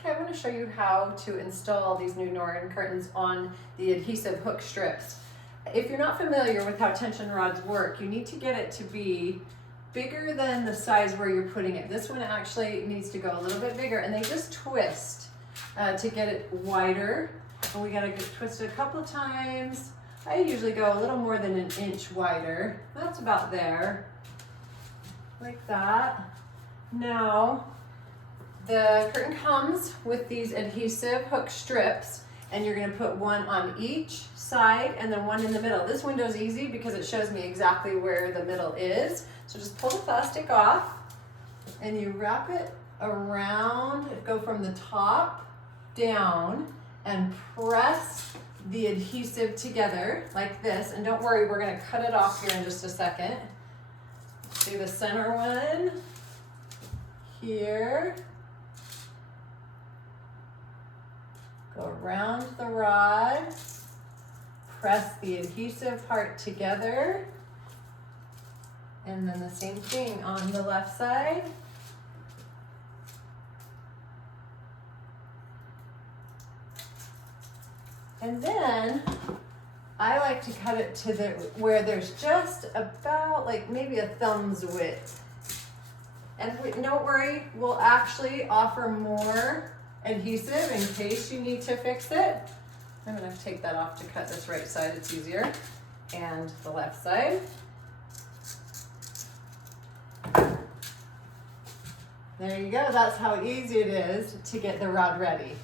Okay, I'm going to show you how to install these new Noren curtains on the adhesive hook strips. If you're not familiar with how tension rods work, you need to get it to be bigger than the size where you're putting it. This one actually needs to go a little bit bigger, and they just twist to get it wider. And we got to twist it a couple of times. I usually go a little more than an inch wider. That's about there, like that. Now, the curtain comes with these adhesive hook strips, and you're going to put one on each side and then one in the middle. This window's easy because it shows me exactly where the middle is. So just pull the plastic off and you wrap it around, go from the top down and press the adhesive together like this. And don't worry, we're going to cut it off here in just a second. Do the center one here. Go around the rod, press the adhesive part together, and then the same thing on the left side. And then I like to cut it to where there's just about like maybe a thumb's width. And don't worry, we'll actually offer more adhesive in case you need to fix it. I'm going to take that off to cut this right side, it's easier, and the left side. There you go, that's how easy it is to get the rod ready.